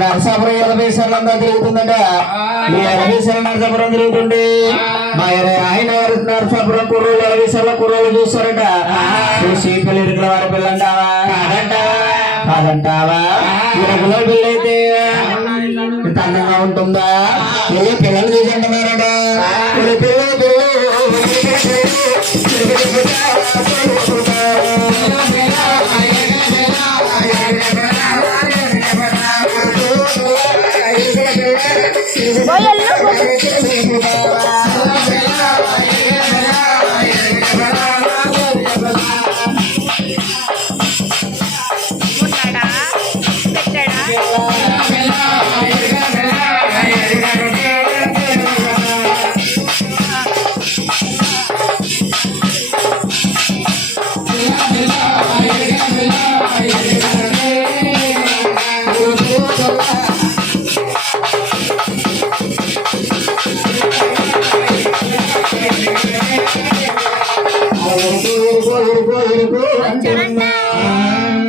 నరసాపురం 80 సార్లు తిరుగుతుందట. ఈ 80 సార్లు నరసాపురం తిరుగుతుండే మా ఆయన నరసాపురం కుర్రోళ్ళు 80 సార్లు కుర్రోళ్ళు చూస్తారట. చూసి పెళ్ళిరుకుల వారి పిల్లంటావా కాదంటావా? ఇరుకుల పిల్లైతే ఇంత అందంగా ఉంటుందా? పిల్లలు చూసి అంటున్నారట.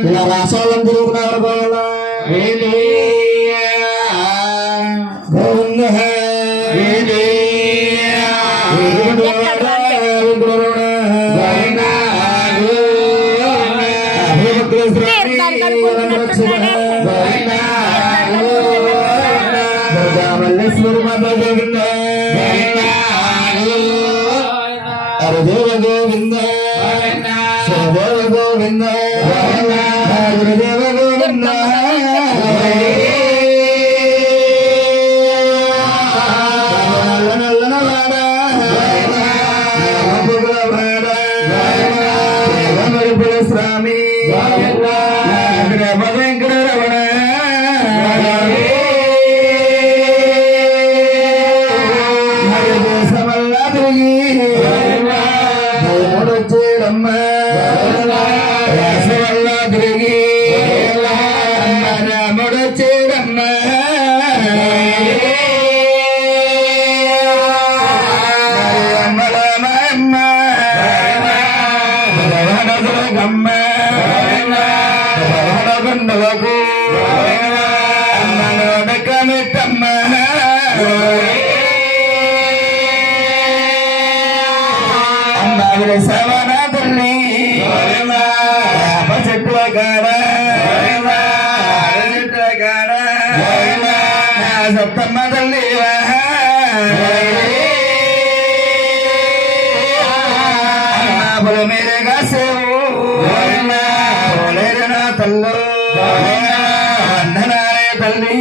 ఇలా రాసాలను తిరుగుతున్నారు బాగా హరిదేవ గోవింద సదేవ గోవింద హరిదేవ గోవింద స్వామి వెంకటరమణ సవనాథుల్ని చెట్ల కాడ సప్తమ్మ తల్లి మీరే కాసేవు నా తల్లు వందనాలే తల్లి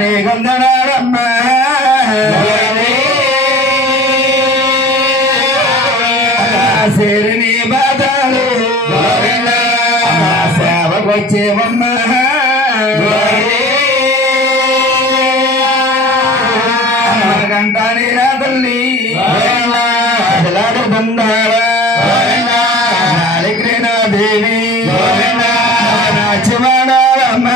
నీ గంధనారమ్మ సేరిని బాధాలు సేవకు వచ్చేవమ్మ గంటాని నా తల్లి బంధాలి నా దేవి నాచ్యమాడారమ్మ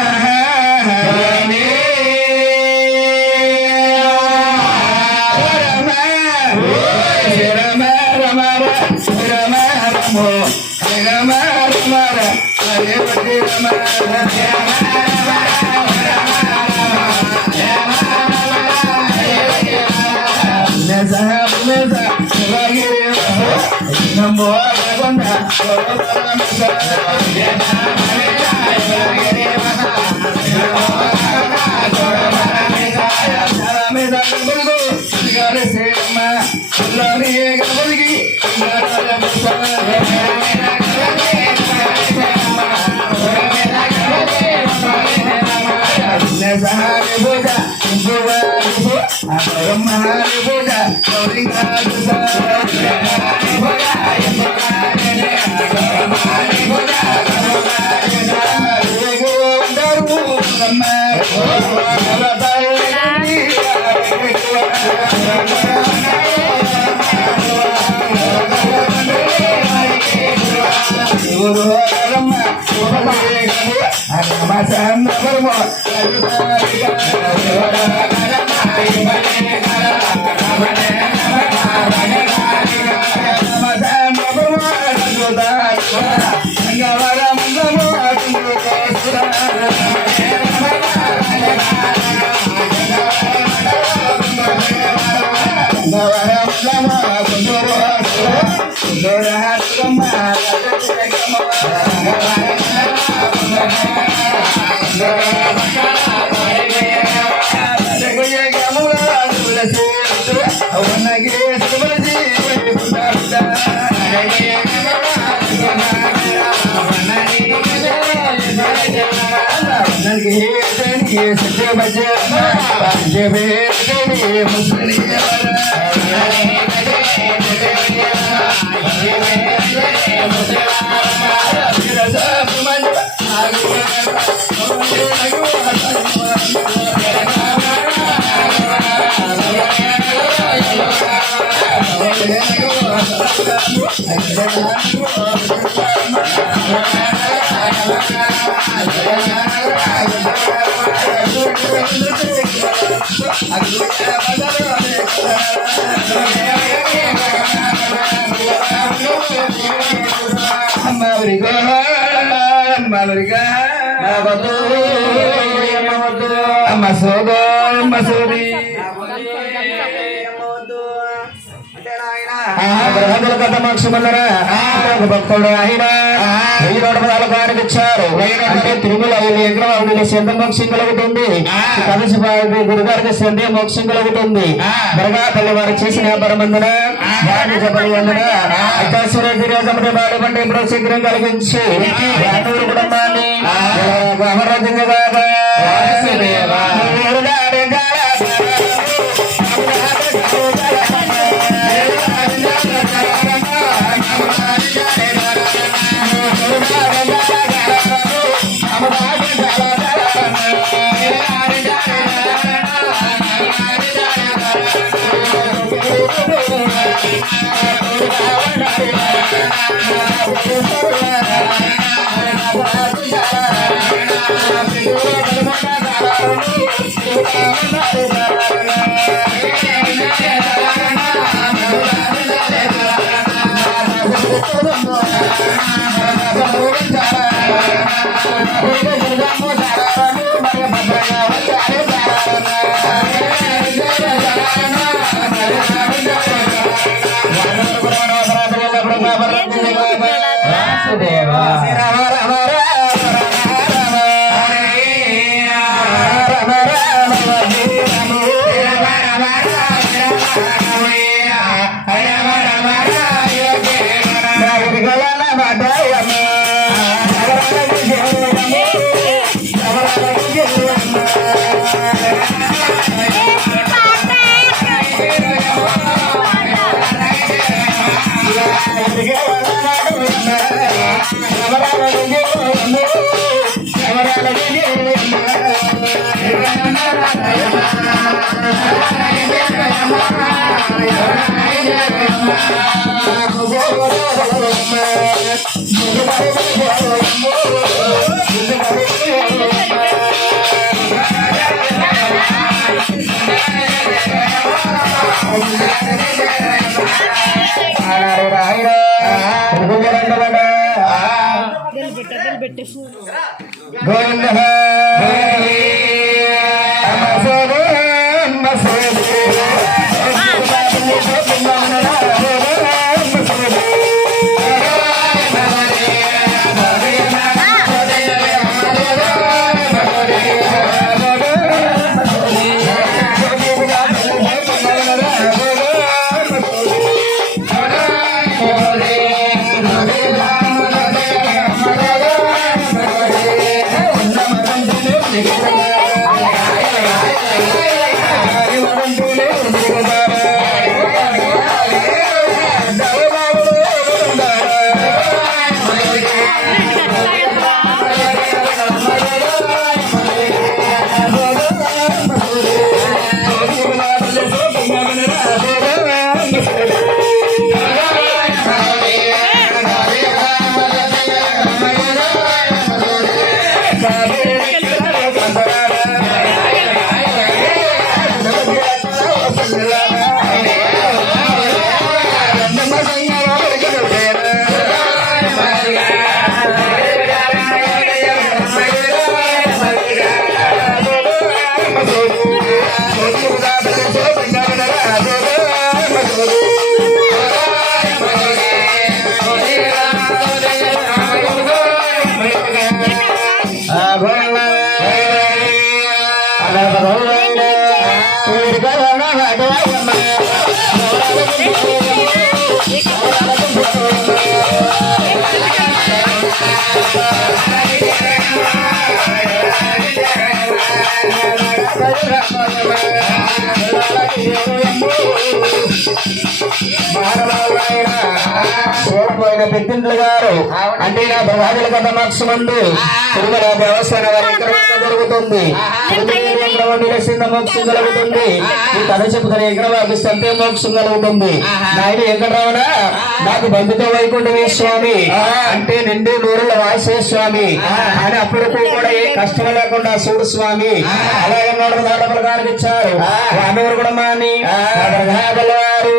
భక్తుడు ఆయన 1000 ఇచ్చారు. అంటే తిరుమల 1000 ఎకరాలు సెంత మోక్షం కలుగుతుంది. కలిసి గురుగారికి సెంత మోక్షం కలుగుతుంది. దర్గా తల్లి వారు చేసిన వ్యాపారమందున బాడి పంట ఇప్పుడు శీఘ్రం కలిగించి కుటుంబాన్ని గోవింద చూడపోయిన పెద్దింట్లు గారు అంటే నా ప్రజల కథ మక్ష మందు తిరుమల దేవస్థాన జరుగుతుంది మోక్షం కలుగుతుంది ఈ కథ చెబుతాను ఎక్కడ చంపే మోక్షం కలుగుతుంది నాయన వెంకటరమణ నాకు బంధుతో వైకుంఠమే స్వామి అంటే నిండు నూరుల వాసే స్వామి అని అప్పటికి కూడా ఏ కష్టం లేకుండా చూడు స్వామి అలాగే నోడు దాడపలు కానిపించారు రామేవారు కూడా మాని వారు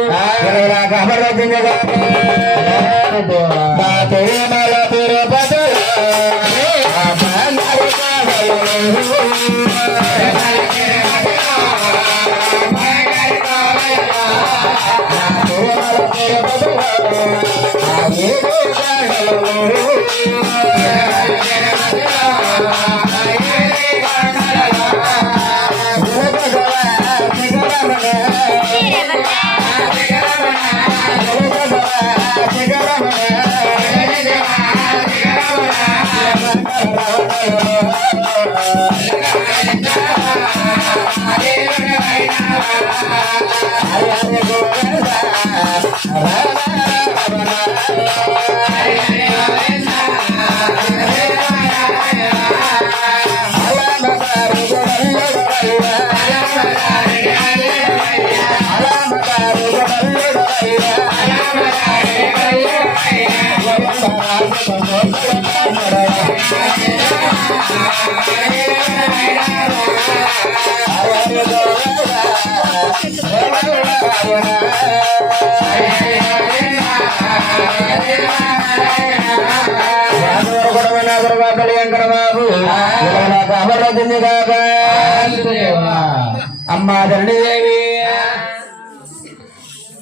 అమ్మా ధరణిదేవి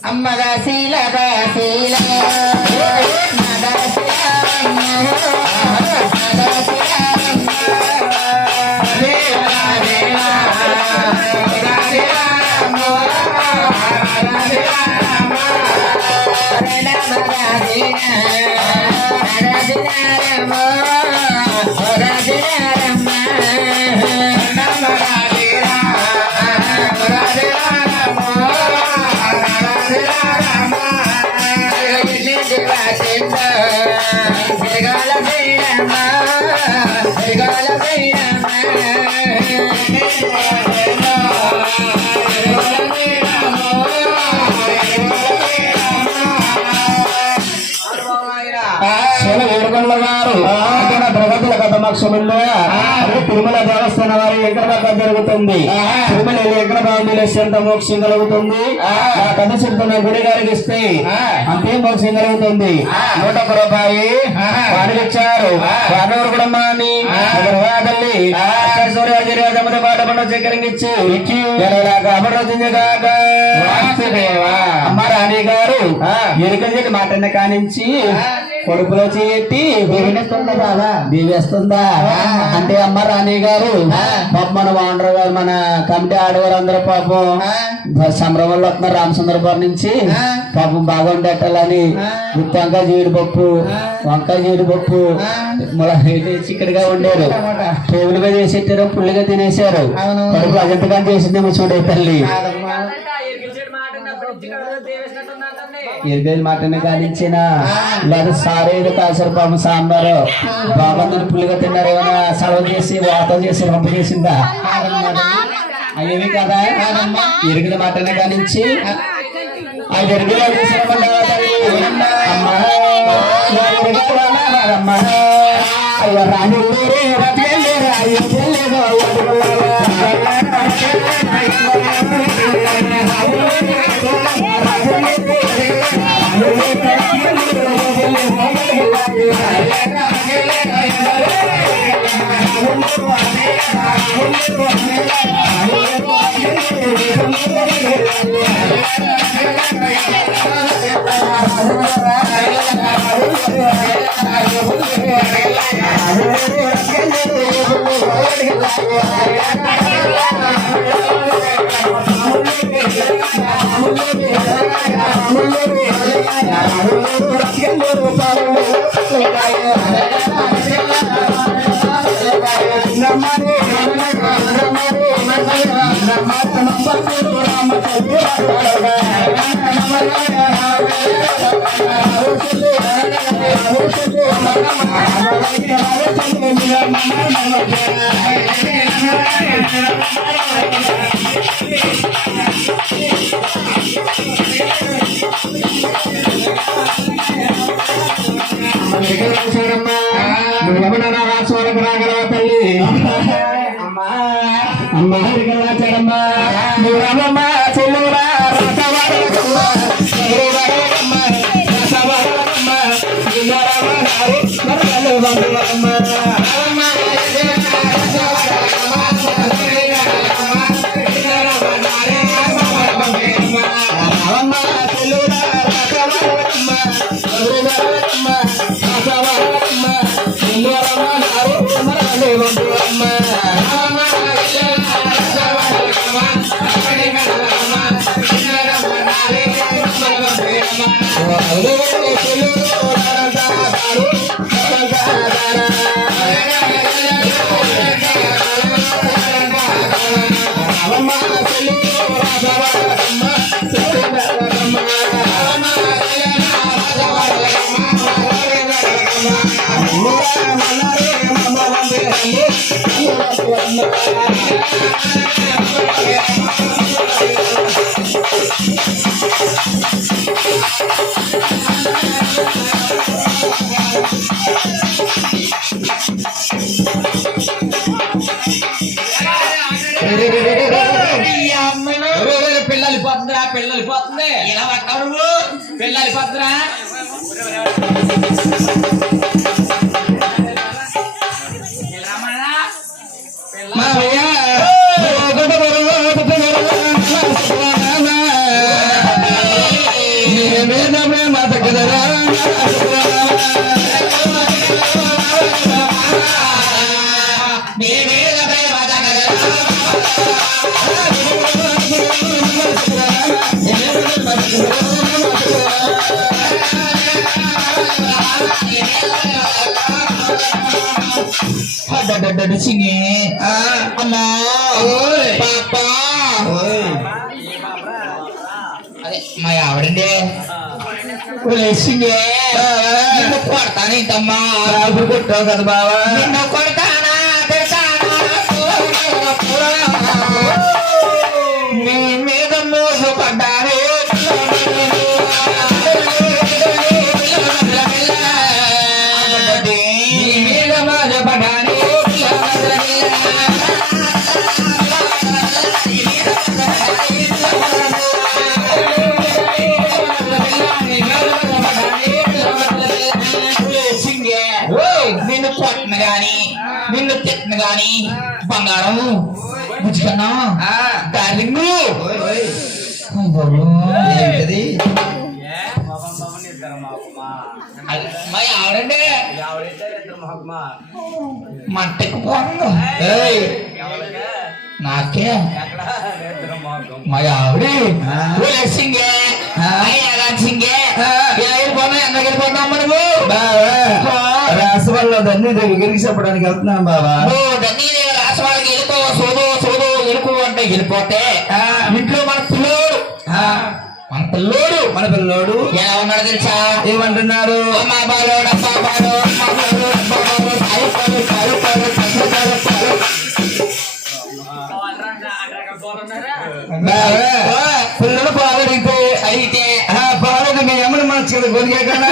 అమ్మగా శీలగా శీల తిరుమల దేవస్థానం వారి ఎక్కడ జరుగుతుంది తిరుమల ఎక్కడ బాగుంది మోక్షం కలుగుతుంది కథ చెప్తున్న గుడి గారికి ఇస్తే అంతే మోక్షం కలుగుతుంది 101 రూపాయి వారికి ఇచ్చారు వానూరు కూడా మాని తల్లి పాట పండుగ చక్కెరంగిచ్చి అమ్మ రాణి గారు ఎరుకని మాట కానించి కొడుకులో చేట్టి దీవేస్తుందా అంటే అమ్మ రాణి గారు పాపం మన వాండర్ గారు మన కమిటీ ఆడవారు అందరూ పాపం సంబరంలో వస్తున్నారు రామచంద్రపురం నుంచి పాపం బాగా ఉండేటాలని వంకాయ జీడిపప్పు చిక్కడిగా ఉండేరు టేబుల్ మీద వేసేటారు పుల్లిగా తినేశారు కడుపు అజంతగా చేసిందేమో చూడే తల్లి ఎరుగేది మాటనే కానిచ్చిన లేదా సారేది కాసారు పాపం సాంబారు బాగుందని పుల్లిగా తిన్నారు ఏమైనా సర్వ చేసి వాతం చేసి పంప చేసిందా అయ్యేవి కదా ఎరుగిన మాటనే కానించి ఆ ఎరుగిలో అయ్యో రాని రాసుకోవడానికి రాగలవా తల్లి అమ్మా చెడమ్మా నువ్వు రమమ్మ చెల్లురా పిల్లలు పోతుంది ఇలా పట్టావు నువ్వు పిల్లలు పోతురా సింగే అమ్మా పాపా అదే మా ఆవిడండి సింగే కొడతానేంటమ్మా కొట్టావు కదా బావా నిన్ను కొడతానా నీ మీద మోసపడ్డానే నిన్ను కొట్టిన గాని నిన్ను తిట్టిన గాని బంగారం బుజ్జికన్నా డార్లింగ్ మా ఆవిడండి మంటెక్కిపోను నాకే మా ఆవిడే సింగే సింగే వెళ్ళిపోనా ఎందుకు వెళ్ళిపోతాం మనము రాసవల్ల దన్ని దగ్గరికి చెప్పడానికి వెళ్తున్నాం బాబా రాసవాళ్ళకి వెళ్ళిపో సోదో వెళ్ళిపో అంటే వెళ్ళిపోతే ఇంట్లో మన పిల్లోడు ఎలా ఉన్నాడు తెలుసా ఏమంటున్నారు అమ్మా బాలోడు అబ్బా బాలో పిల్లలు పాలడితే అయితే పాలడు మీ అమ్మని మనసు కదా కొనికేకన్నా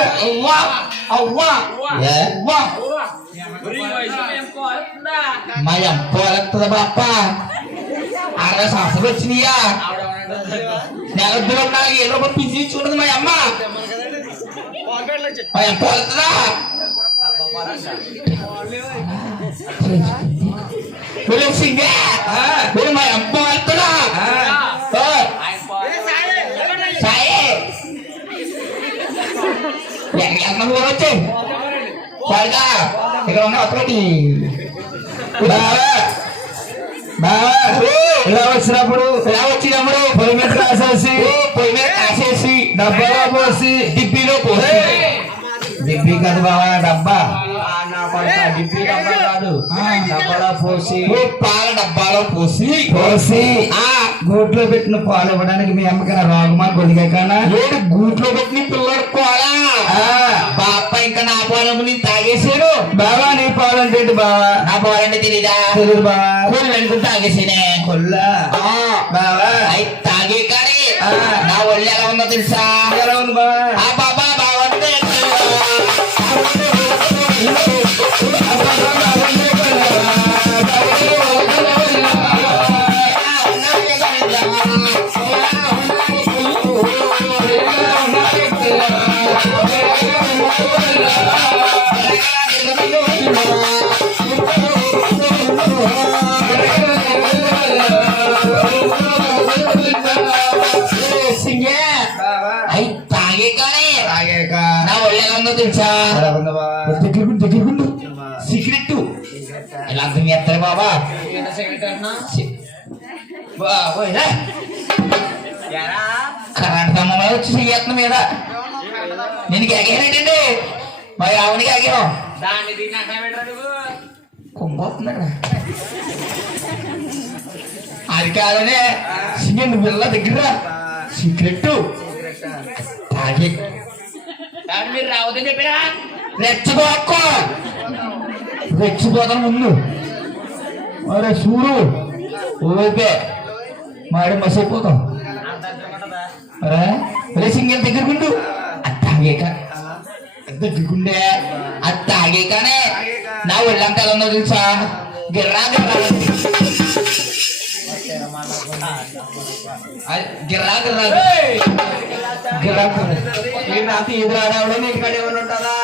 మా ఎంపోలెత్తదా బాప్ప 60 సంవత్సరాలు వచ్చినాయా నెలద్దరు నాకు 7 రూపాయలు పిచ్చి ఇచ్చుకుంటుంది మా అమ్మ మా ఎంపోలెత్తదా సింగే మా ఎంపోలెత్తదా సాయి వచ్చి ఇక్కడ ఉన్న ఒక్కటి బావా ఇలా వచ్చినప్పుడు పొయ్యి మీద కాసేసి డబ్బాలో పోసి డిబ్బీలో పోసి డిబ్బీ కదా బావా డబ్బా డిబ్బీ డబ్బా కాదు డబ్బాలో పోసి పాల డబ్బాలో పోసి గూట్లో పెట్టిన పాలు ఇవ్వడానికి మీ అమ్మకైనా రోగమా కొద్దిగా కన్నా గూట్లో పెట్టిన పిల్లడు పాలా బాప్ప ఇంకా నా పాలు నీ తాగేసాడు బావా నీ పాలు అంటే బావా నా పాలు అంటే తెలీదా తెలియదు బావా కొల్లు అనుకుని తాగేసానే కొల్లా బావా అయి తాగే కానీ నా ఒళ్ళు ఎలా ఉందో తెలుసా ఎలా ఉంది బావా ఆ బాబా బావంటే తెలుసా దగ్గరకుండు సిగరెట్ ఎలా అర్థం చేస్తారు బాబా కరెంట్ తమ్మ వచ్చి సిగేత్న మీద నేను ఎగేనంటండి మరి ఆవునికి ఆగాను కొంగొస్తున్నాడు అది కాదనే సిగరెట్ పిల్ల దగ్గర సిగరెట్ తాగే మీరు రావద్దని చెప్పినా రెచ్చిపోతాను ముందు అరే చూడు ఓపే మాడి మసి అయిపోతాం అరే సింగల్ దగ్గరకుండు అత్తాగేక దగ్గరకుండే అత్తాగేకనే నా ఒళ్ళంతా ఎలా ఉందో తెలుసా గిర్రా గిర్రా గిర్రా గిర్రా రాత్రి ఎదురాడవడే నీకు కడ ఏమన్నా ఉంటుందా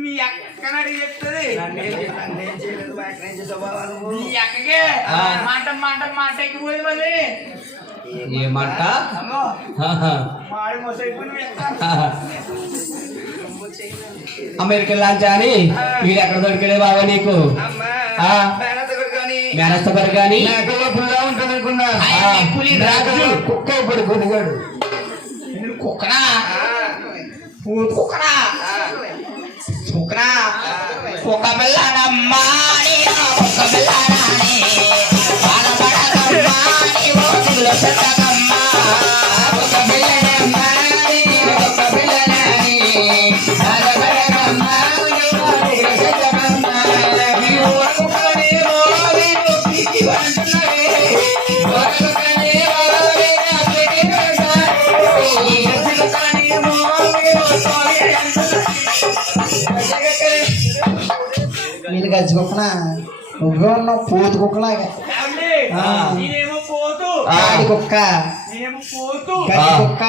మీ అక్కన అడిగి చెప్తుంది మీ అక్కకే మాట మాట మాట ఎక్కిపోయి మళ్ళీ ఏమంట అమెరికా లాంచా అని వీడు ఎక్కడ దొరికాడే బాబా నీకు మేనస్త పరు కానీ ఉంటుంది అనుకున్నా కుక్క ఇప్పుడు కొనిగాడు కుక్కనా కుక్కనా కుక్కనా కుక్క పిల్లనమ్మా కుక్క పిల్లనాని కుక్క పిల్లనమ్మా కుక్క పిల్లనాని నేను గజ్జి కుక్కనా నువ్వే ఉన్నావు పోతు కుక్కలాగా కుక్క కుక్క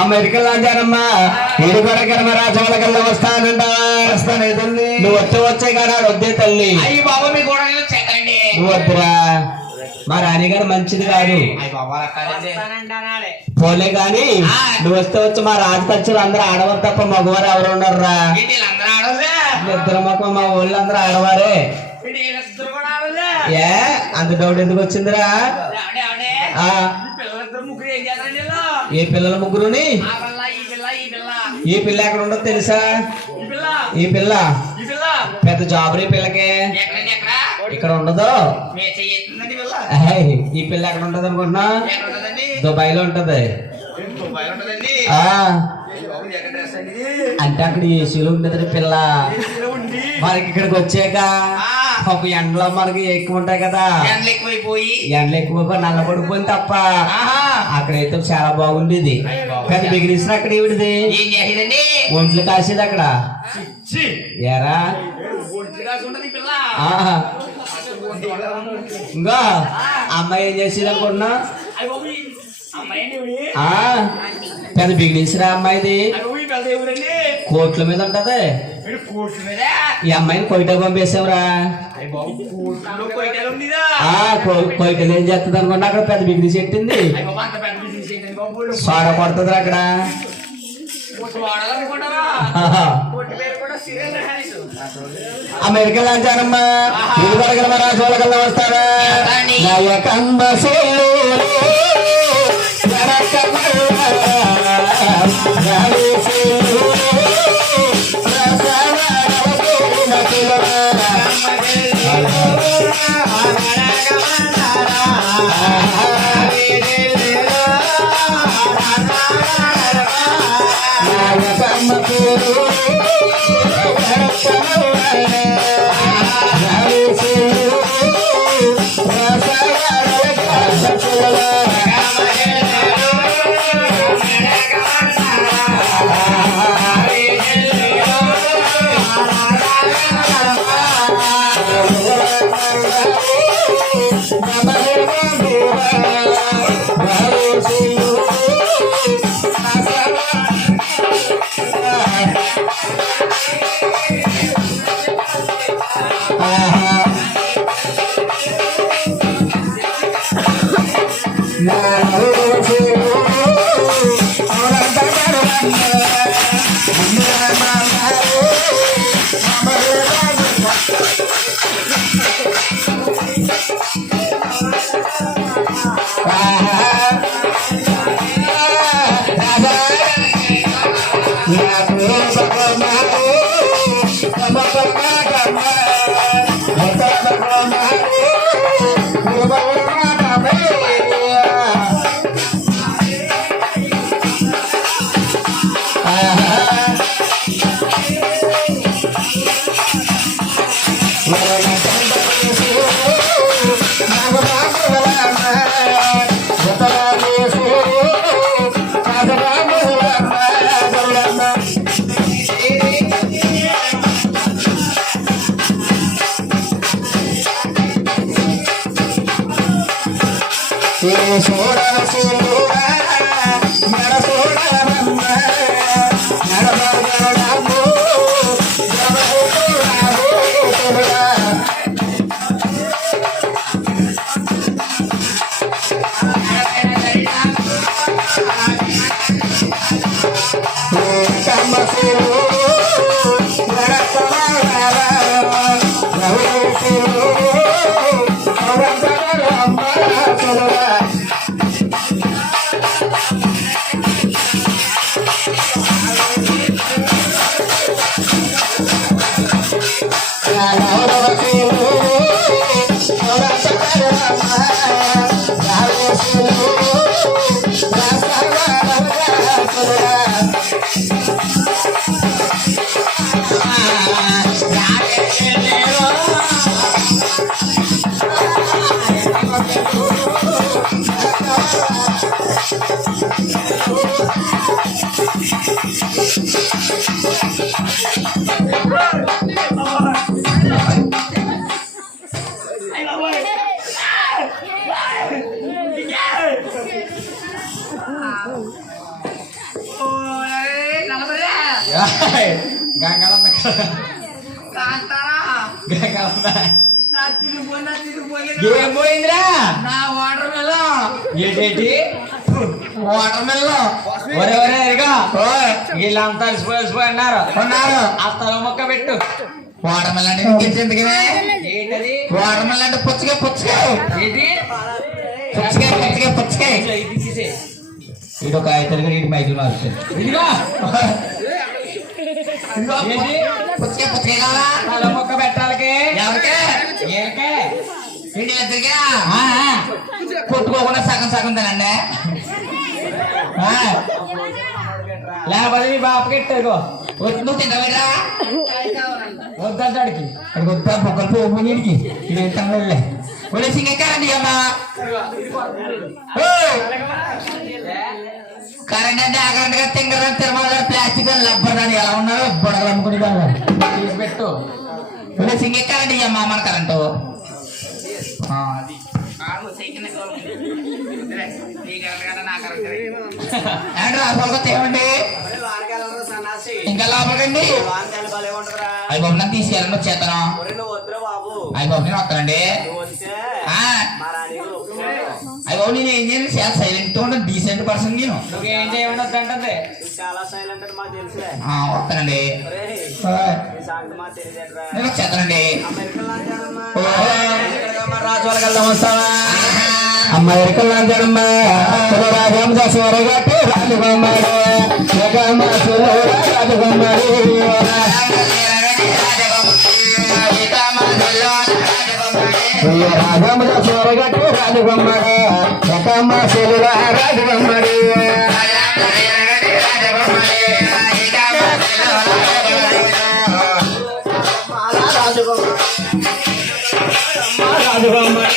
అమెరికా లాంచానమ్మా ఏడు కొరకరమ రాజాల కల్లా వస్తానంటావా నువ్వు వచ్చే కాడా వద్దే తల్లి బాబా మీ కూడా చెక్కలండి నువ్వు వద్దురా మా రాణిగారు మంచిది కాదు పోలే గాని నువ్వు వస్తే వచ్చి మా రాజపక్షులు అందరూ ఆడవారు తప్ప మగవారు ఎవరు ఉన్నారా ఇద్దరు మొక్క మా ఊళ్ళో అందరూ ఆడవారే ఏ అంత డౌట్ ఎందుకు వచ్చిందిరా ఏ పిల్లల ముగ్గురుని ఈ పిల్ల ఎక్కడ ఉండదు తెలుసా ఈ పిల్ల పెద్ద జాబరీ పిల్లకే ఇక్కడ ఉండదు ఈ పిల్ల ఎక్కడ ఉంటది అనుకుంటున్నా దుబాయ్ లో ఉంటది అంటే అక్కడ ఏసీలో ఉండదు పిల్ల మనకి ఇక్కడికి వచ్చాక ఒక ఎండలో మనకి ఎక్కువ ఉంటాయి కదా ఎండలు ఎక్కువ నల్లబడిపోయింది తప్ప అక్కడైతే చాలా బాగుండేది కానీ బిగిరిసిన అక్కడ ఏమిటిది ఒంట్లు కాసేది అక్కడ ఏరా ఇంకా అమ్మాయి ఏం చేసేది అనుకుంటున్నా పెద్ద బిగినిసిరా అమ్మాయిది కోట్ల మీద ఉంటది ఈ అమ్మాయిని కొయిటకు పంపేసావురా కొయిటలు ఏం చేస్తుంది అనుకున్నా అక్కడ పెద్ద బిగినిసి పెట్టింది సోడ పడుతుంది అక్కడ చూడాలనుకుంటావా పొట్టి పేరు కూడా సీరియల్ హ్యాన్స్ అమెరికా లాంచానమ్మా ఇది పడగల రాజోలకల్లా వస్తారా నాయకమ్మ సోలు ఏం పోయిందిరా నా వాటర్ మెల్లో ఏంటి వాటర్ మిల్లో ఒరే ఒరే ఇదిగో వీళ్ళంతా అలసిపోయి అన్నారు ఆ స్థలం మొక్క పెట్టు వాటర్ మిల్ అంటే ఎందుకనే ఏంటది వాటర్ మిల్ అంటే పుచ్చకాయ పుచ్చకాయ ఏంటి పుచ్చకాయ పుచ్చకాయ పుచ్చకాయ ఇది ఒక 5 తరగతి ఇటు మైకులు మారుతుంది ఇదిగో పుచ్చకాయ పుచ్చకాయ కావాలా స్థలం మొక్క పెట్టాలకి ఎవరికే ఏరికే ఇంటి దగ్గరగా కొట్టుకోకుండా సగం సగం తినండి లేకపోతే మీ బాపకి ఎట్టారు నువ్వు తింటావేరా వద్దాడికి అడికి వద్దా పొక్కలు పోనీడికి ఇది వెళ్తాం ఒళ్ళే సింగెక్కారండి అమ్మా కరెంట్ అంటే ఆ కరెంట్ గా తింగర తిరుమల ప్లాస్టిక్ లబ్బర్ దాన్ని ఎలా ఉన్నారో బొడగలు అమ్ముకుని తీసి పెట్టు ఒళ్ళే సింగెక్కారండి అమ్మా మన కరెంటు ఏమండి ఇంకా లోపలికండి అవి బాబు నన్ను తీసేయాలని వచ్చేస్తాను అవి బాబు నేను వస్తానండి అవి బాబు నేను ఏం చేయను చాలా సైలెంట్ ఉంటాను డీసెంట్ పర్సన్ నేను నువ్వేం చేయమంటే అంటే చాలా సైలెంట్ అని మాకు తెలుసులే. వస్తానండి ఈ సాంగ్ మాకు తెలియదురా. నేను వచ్చేస్తానండి అమెరికన్ లాంచాడమ్మా. రాజు వాళ్ళకి వెళ్దాం వస్తావా అమ్మ ఎరకలు లాంచాడమ్మ రాజమ్మ దశవర గట్టి రాజుగమ్మడి రాజుగమ్మడి రాజమ్మ దశవర గట్టి రాజుగమ్మడి ఎకమ్మ శిలువ రాజుగమ్మడి రాజుగమ్మడి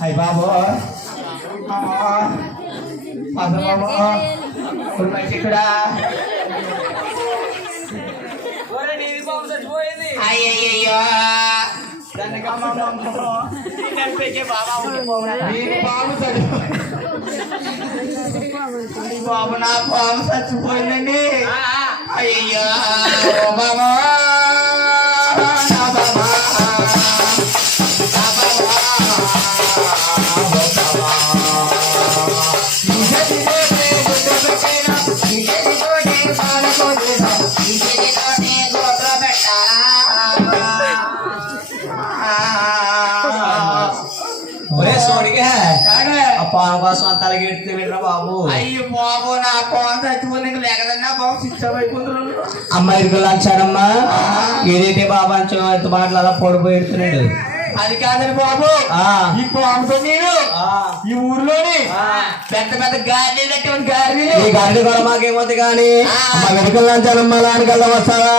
అయ్య బాబు ఇక్కడ నీది బాబు చచ్చిపోయింది అయ్యయ్యో బాబు నా పాము చచ్చిపోయిందండి అయ్యయ్యో బాబా పాము కోసం అంత అలాగెడితే వెళ్ళరా బాబు అయ్యో బాబు నా పాము చచ్చిపోయింది లేకదన్నా బాబు శిక్ష అయిపోతున్నాడు అమ్మాయికి లంచాడమ్మా ఏదైతే బాబా ఎంత మాటలు అలా పొడిపోయిడుతున్నాడు అది కాదని బాబు ఈ పాముతో నేను ఈ ఊర్లోని పెద్ద పెద్ద గాలి కట్టేవాడి గాలి ఈ గాడి కూడా మాకేమవుతుంది కానీ అమ్మ వెనుకలు లంచాడమ్మా లానికల్లా వస్తావా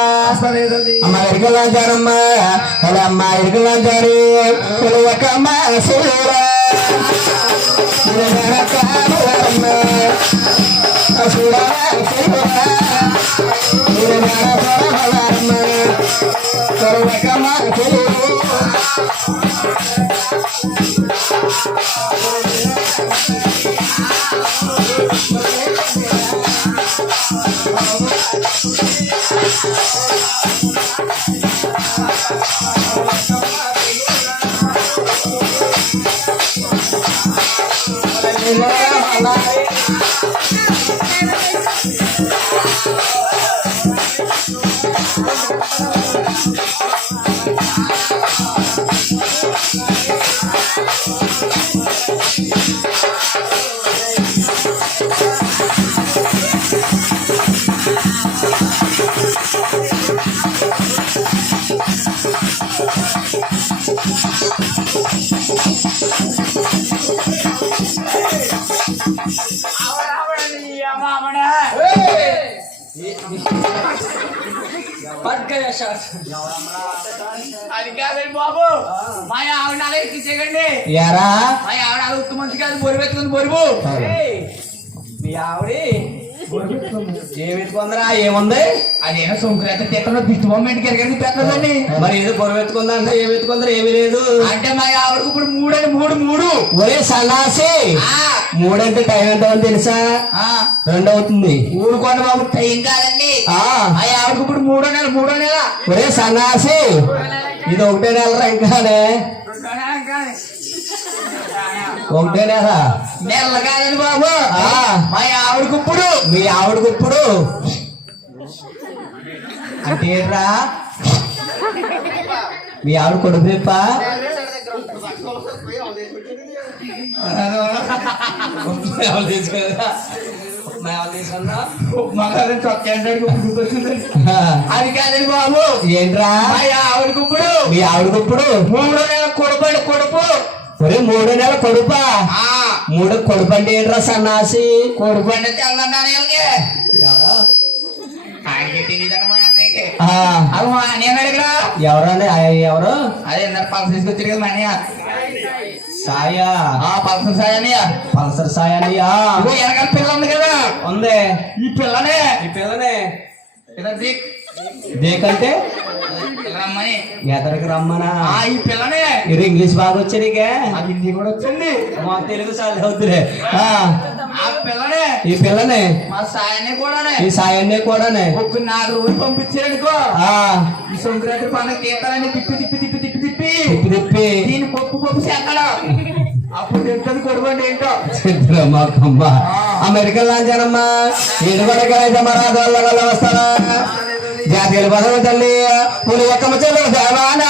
అమ్మ వెనుకలు లంచాడమ్మా అలా అమ్మ వెనుకలు లంచాడు ఒక అమ్మ సూరా అది కాదండి బాబు, మా ఆవిడ అలా ఎక్కించేయండి. ఎరా మా ఆవిడ అలా ఉత్తు మంచి కాదు, బొరువు ఎత్తుకుంది బొరువు. మీ ఆవిడ ఏమెత్తుకుందరా? ఏముంది? అదేనా సంక్రాంతి తీర్థంలో బిట్టు బొమ్మ ఇంటికి ఎరగని పెట్టదండి. మరి ఏదో గొడవ ఎత్తుకుందా అంటే ఏమెత్తుకుందరా? ఏమీ లేదు. అంటే మా ఆవిడకు ఇప్పుడు మూడు ఒరే సన్నాసి, మూడంటే టైం ఎంత అని తెలుసా? 2 అవుతుంది. ఊరుకోండి బాబు, టైం కాదండి. మా ఆవిడకు ఇప్పుడు మూడో నెల. ఒరే సన్నాసి, ఇది 1 నెల ఇంకానే. 1 నెల నెల కాదండి బాబు. మా ఆవిడకు ఇప్పుడు మీ ఆవిడకు ఇప్పుడు అంటే ఏంట్రా? మీ ఆవిడ కొడుకు తెప్ప అది కాదండి బాబు. ఏంట్రా? మా ఆవిడకు ఇప్పుడు మీ ఆవిడకు ఇప్పుడు 3వ నెల కొడుపు. ఒరే 3 నెలల కొడుపా? 3 కొడుపు అంటే ఏంట్రా సన్నాసి? కొడుకు అంటే తెల్లండి ఆయనకి తెలియదు మా అన్నయ్యకి. అది మా అన్నయ్య అన్నాడు ఇక్కడ. ఎవరండి? ఎవరు? అదే పల్సర్ తీసుకొచ్చాడు కదా మా అన్నయ్య. సాయా? పల్సర్ సాయ అన్నయ్య. పల్సర్ సాయా అన్నయ్య. వెనకాల పిల్ల ఉంది కదా, ఉంది. ఈ పిల్లనే ఇలా దేకంటే రమ్మని ఎదరికి రమ్మనా? ఈ పిల్లనే. ఇది ఇంగ్లీష్ బాగా వచ్చా నీకే? హిందీ కూడా వచ్చింది, మా తెలుగు సార్లు అవుతులే. ఆ పిల్లనే. ఈ పిల్లనే. మా సాయాన్ని కూడానే. ఈ సాయాన్ని కూడానే. ఒక 4 రోజులు పంపించాడుకో. ఈ సంక్రాంతి పండుగ తీర్థాలని తిప్పి దీని పప్పు చేస్తాడు. అప్పుడు తింటది కొడుకోండి ఏంటో. మాకమ్మ అమెరికా లాంచానమ్మా. ఇది కూడా అయితే మన వాళ్ళ వస్తారా? జాతీయుల పదవి తల్లి పులి ఒక్క చెల్లు దేవానా.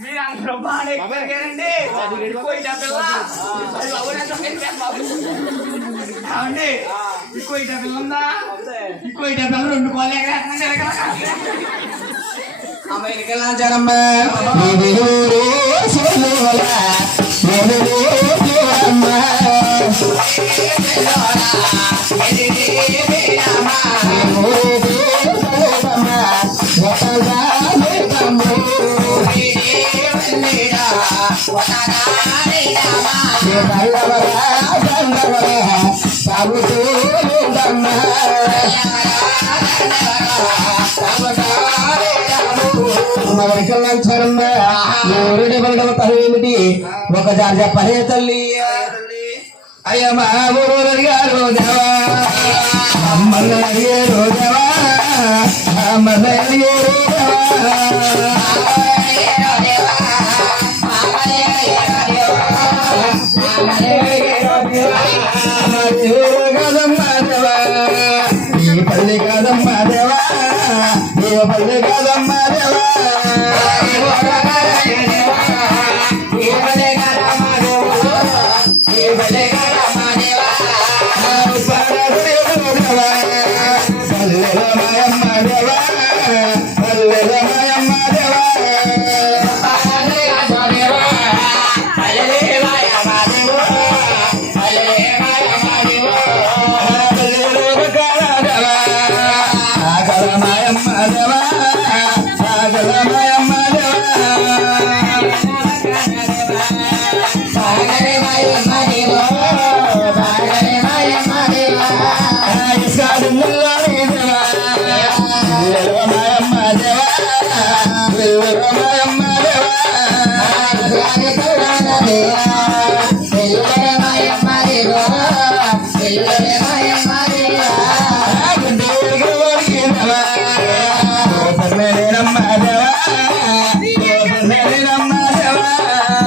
మీరు బాగా ఎక్కువగానండి. అవునండి, ఇంకో ఇట పిల్ల ఉందా? ఇంకో ఇట పిల్ల 2 కోళ్ళు ఎగరేస్తున్నాడు. అమెరికా లాంచానమ్మా. ఏమిటి ఒకసారి చెప్పలే తల్లి. అయ్య మా ఊరు అడిగారు దేవా, అమ్మల్ని అడిగారు దేవా, అమ్మల్ని అడిగారు కదమ్మా దేవా, ఈ పల్లి కాదమ్మా దేవా, ఈ పల్లి కాదమ్మా దేవా. మాధవ